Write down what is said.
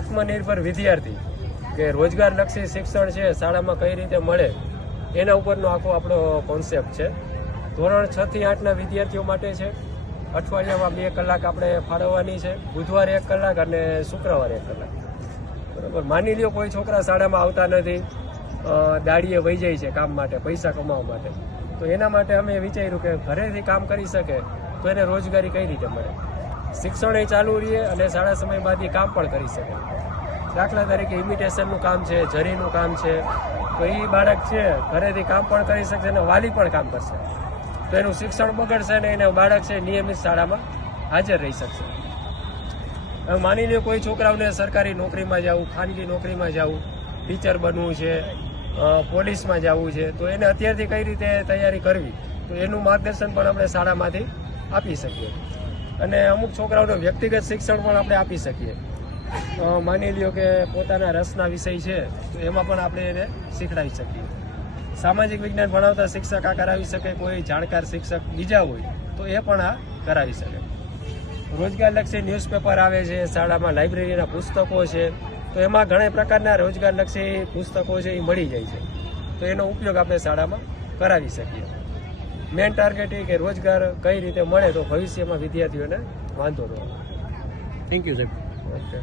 આત્મનિર્ભર વિદ્યાર્થી કે રોજગારલક્ષી શિક્ષણ છે શાળામાં કઈ રીતે મળે એના ઉપરનો આખો આપણો કોન્સેપ્ટ છે. ધોરણ 6 થી 8ના વિદ્યાર્થીઓ માટે છે. અઠવાડિયામાં 2 કલાક આપણે ફાળવવાની છે. બુધવારે 1 કલાક અને શુક્રવારે 1 કલાક. બરાબર. માની લ્યો કોઈ છોકરા શાળામાં આવતા નથી, દાડીએ વહી જાય છે કામ માટે, પૈસા કમાવા માટે, તો એના માટે અમે વિચાર્યું કે ઘરેથી કામ કરી શકે તો એને રોજગારી કઈ રીતે મળે. શિક્ષણ એ ચાલુ રહીએ અને શાળા સમય બાદ એ કામ પણ કરી શકે. દાખલા તરીકે ઇમિટેશનનું કામ છે, જરીનું કામ છે, તો એ બાળક છે ઘરેથી કામ પણ કરી શકશે અને વાલી પણ કામ કરશે. તો એનું શિક્ષણ બગડશે ને એને બાળક છે નિયમિત શાળામાં હાજર રહી શકશે. હવે માની લો કોઈ છોકરાઓને સરકારી નોકરીમાં જવું, ખાનગી નોકરીમાં જવું, ટીચર બનવું છે, પોલીસમાં જવું છે, તો એને અત્યારથી કઈ રીતે તૈયારી કરવી, તો એનું માર્ગદર્શન પણ આપણે શાળામાંથી આપી શકીએ. અને અમુક છોકરાઓને વ્યક્તિગત શિક્ષણ પણ આપણે આપી શકીએ. માની લ્યો કે પોતાના રસના વિષય છે તો એમાં પણ આપણે એને શીખડાવી શકીએ. સામાજિક વિજ્ઞાન ભણાવતા શિક્ષક આ કરાવી શકે, કોઈ જાણકાર શિક્ષક બીજા હોય તો એ પણ આ કરાવી શકે. રોજગારલક્ષી ન્યૂઝપેપર આવે છે, શાળામાં લાઇબ્રેરીના પુસ્તકો છે, તો એમાં ઘણા પ્રકારના રોજગારલક્ષી પુસ્તકો છે એ મળી જાય છે. તો એનો ઉપયોગ આપણે શાળામાં કરાવી શકીએ. મેન ટાર્ગેટ એ કે રોજગાર કઈ રીતે મળે તો ભવિષ્યમાં વિદ્યાર્થીઓને વાંધો ન આવે. થેન્ક યુ સાહેબ. ઓકે.